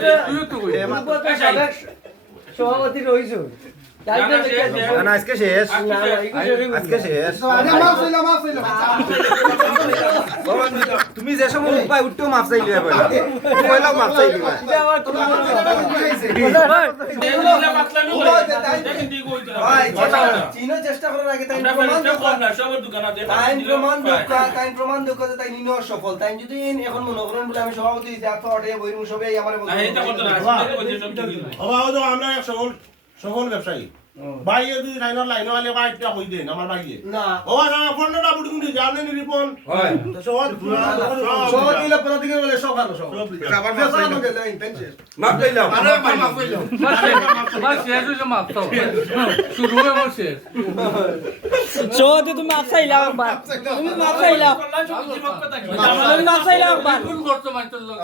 তুইও তো কই সভাপতি রইছো না আজকে শেষ আজকে শেষ তুমি যে সময় উপায় উঠতেও মাপ চাইলি পয়লা মাপ চাইলি চেষ্টা করার আগে তাই প্রমাণ দক্ষ তাই নিন সফল তাই যদি এখন মনে করেন বলে আমি সভাপতি বইরুম সবাই আমার আমরা সকল ব্যবসায়ী ভাইয়ে যদি লাইনের লাইন হলে বাইকটা কই দেন আমার ভাইয়ে না ও না ফোনটা বুটি কুটি জানেন নি রিপন হয় সভাপতি লোক প্রতি দিকে বলে সব ভালো সব খাবার ব্যবসা গেল ইন্টেনশন মাপ চাইলাম আরে মাফ কইলো বাস শেষ হইলো মাপ তো শুরু হয়ে বসে সভাপতি তুমি মাপ চাইলাও একবার তুমি মাপ চাইলাও তুমি মাপ চাইলাও একবার কোন করতে মাইতো লোক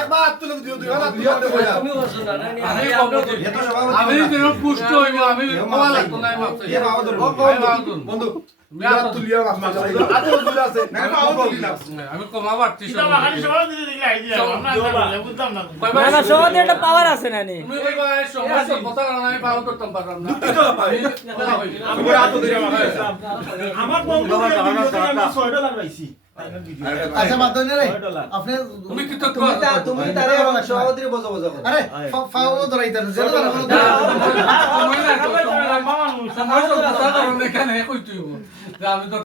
একবার তুলে দিও দুই হাত দিও তুমি বলছো না আমি যেন পুষ্ট হইব আমি কোয়া লাগতো না মাপ চাই বন্ধু আমি কমা পারছি না সভাপতি একটা পাওয়ার আছে না নি তুমি ওই সমস্যা কথা কারণে আমি পাও করতাম পারলাম না আমার বন্ধু আমি 6 ডলার পাইছি আচ্ছা মাতনে রে আপনি তুমি কি তো তুমি তারে সভাপতির বজো বজো আরে ফাও ধরাইতা জেলা সময় না সময় কথা কারণে এখানে কই তুই আমি তো